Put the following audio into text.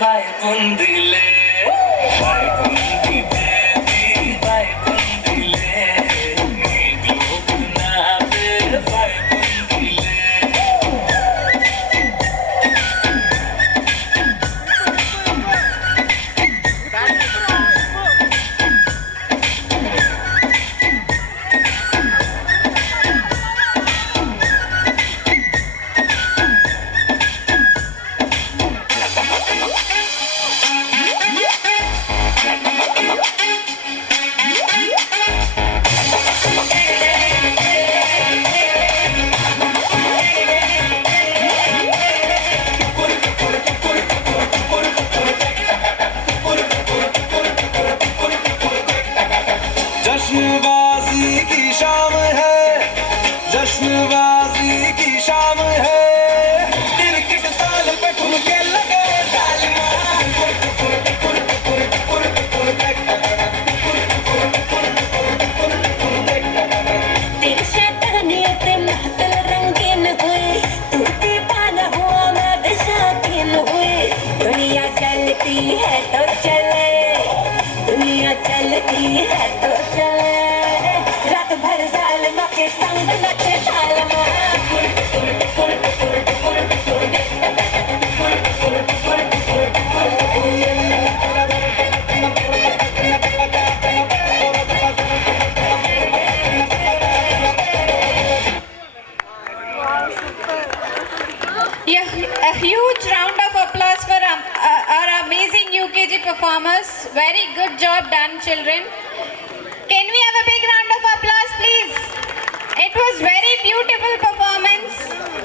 വായ്പൊന്തിലേ വായ്പൊന്തി baby വായ്പൊന്തിലേ നീ ഗ്ലോബുനാബേ വായ്പൊന്തിലേ जश्नबाजी की शाम है जश्नबाजी की शाम है क्रिकेट ताल पे ठुमके लगे तेरी शैतानियत से महफिल रंगीन हुई तू दीवाना हुआ मैं भी शौकीन हुई दुनिया चलती है तो चले दुनिया चलती है तो चले रात भर जालिमा के संग नचे सालमा Yeah, a huge round of applause for our amazing UKG performers. Very good job done, children. Can we have a big round of applause, please? It was very beautiful performance.